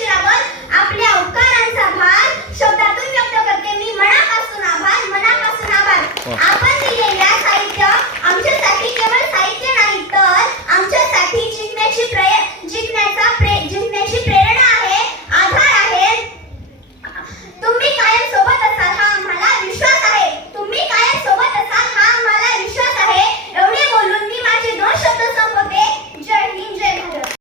Yeah.